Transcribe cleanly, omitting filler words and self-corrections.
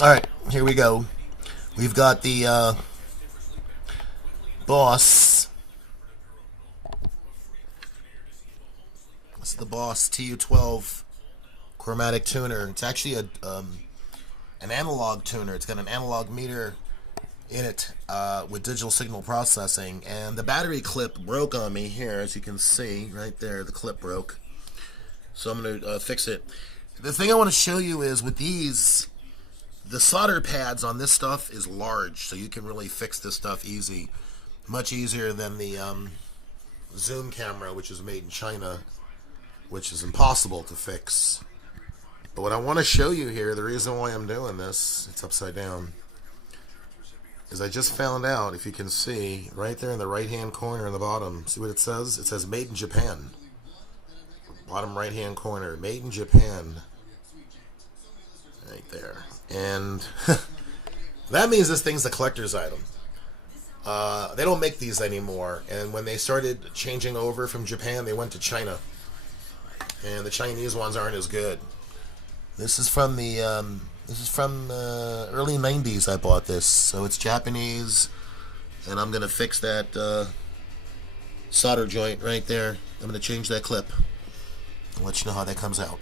Alright, here we go. We've got the Boss. This is the Boss TU-12 chromatic tuner. It's actually an analog tuner. It's got an analog meter in it with digital signal processing. And the battery clip broke on me here, as you can see right there. The clip broke. So I'm going to fix it. The thing I want to show you is with these, the solder pads on this stuff is large, so you can really fix this stuff easy. Much easier than the zoom camera, which is made in China, which is impossible to fix. But what I want to show you here, the reason why I'm doing this, it's upside down, is I just found out, if you can see, right there in the right-hand corner in the bottom, see what it says? It says Made in Japan. Bottom right-hand corner, Made in Japan. Right there. And that means this thing's a collector's item. They don't make these anymore. And when they started changing over from Japan, they went to China. And the Chinese ones aren't as good. This is from the early 90s. I bought this, so it's Japanese, and I'm gonna fix that solder joint right there. I'm gonna change that clip. I'll let you know how that comes out.